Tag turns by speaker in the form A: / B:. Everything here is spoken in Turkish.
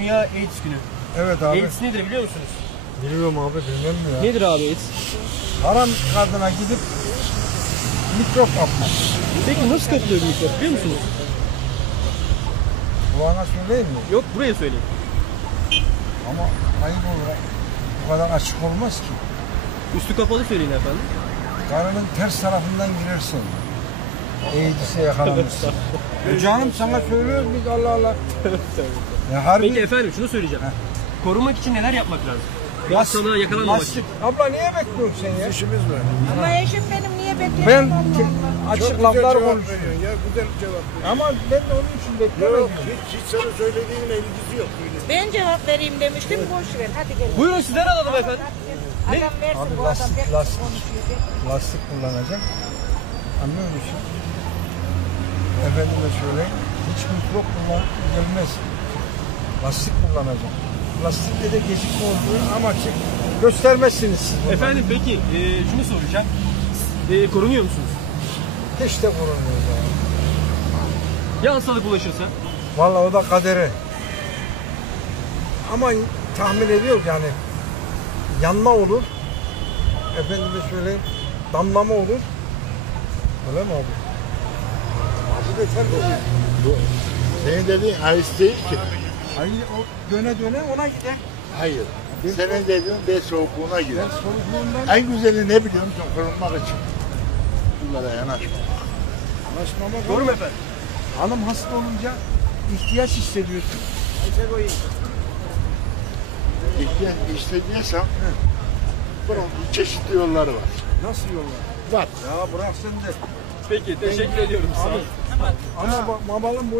A: Dünya AIDS günü.
B: Evet abi.
A: AIDS nedir biliyor musunuz?
B: Biliyorum abi, bilmem mi ya?
A: Nedir abi AIDS?
B: Haram kadına gidip mikrop yapmak.
A: Peki nasıl kapılıyor bu mikrop biliyor musunuz?
B: Kulağına söyleyeyim mi?
A: Yok, buraya söyleyin.
B: Ama ayıp olur. Bu kadar açık olmaz ki.
A: Üstü kapalı söyleyin efendim.
B: Karının ters tarafından girersin. AIDS'e yakalanırsın. Canım sana söylüyorum biz, Allah Allah. Ya harbi...
A: Peki efendim şunu söyleyeceğim. Korumak için neler yapmak lazım? Bu hastalığa yakalanmamak için.
B: Abla niye bekliyorsun sen ya? İşimiz mi?
C: Ama eşim benim niye bekliyor?
B: Ben açık laflar konuşuyorum.
D: Ya güzel cevap veriyor.
B: Ama ben de onun için beklemedim.
D: Yok, hiç sana söylediğinle ilgisi yok.
C: Ben cevap vereyim demiştim, boş ver. Hadi gel.
A: Buyurun sizden alalım efendim.
C: Adam versin,
B: Abi
C: bu adam
B: lastik,
C: hep
B: lastik.
C: konuşuyor.
B: Lastik kullanacak. Anlıyor musun? Efendime söyleyeyim. Hiç mikrop gelmez. Lastik kullanacak. Lastikte de gecikme olduğu ama göstermezsiniz siz bunları.
A: Efendim peki şunu soracağım. Korunuyor musunuz?
B: Hiç de korunmuyor yani.
A: Ya hastalık bulaşırsa?
B: Vallahi o da kaderi. Ama tahmin ediyoruz yani. Yanma olur. Efendime söyleyeyim. Damlama olur. Öyle mi abi? Abi de sen
D: Bu senin dediğin ayıs değil ki.
B: Hayır, o döne döne ona gider.
D: Hayır. Senin dediğin B soğukluğuna girer.
B: Ben soğukluğundan
D: En güzeli ne biliyor musun? Korunmak için. Bunlara yanaşma.
B: anlaşmama
A: Doğru mu efendim?
B: hanım hasta olunca ihtiyaç hissediyorsun.
D: İhtiyaç hissediyorsan bunun çeşitli yolları var.
B: Nasıl yollar?
D: Var.
B: Ya bırak sen de.
A: Peki teşekkür ediyorum. Sağ olun.
B: Ama babalım bu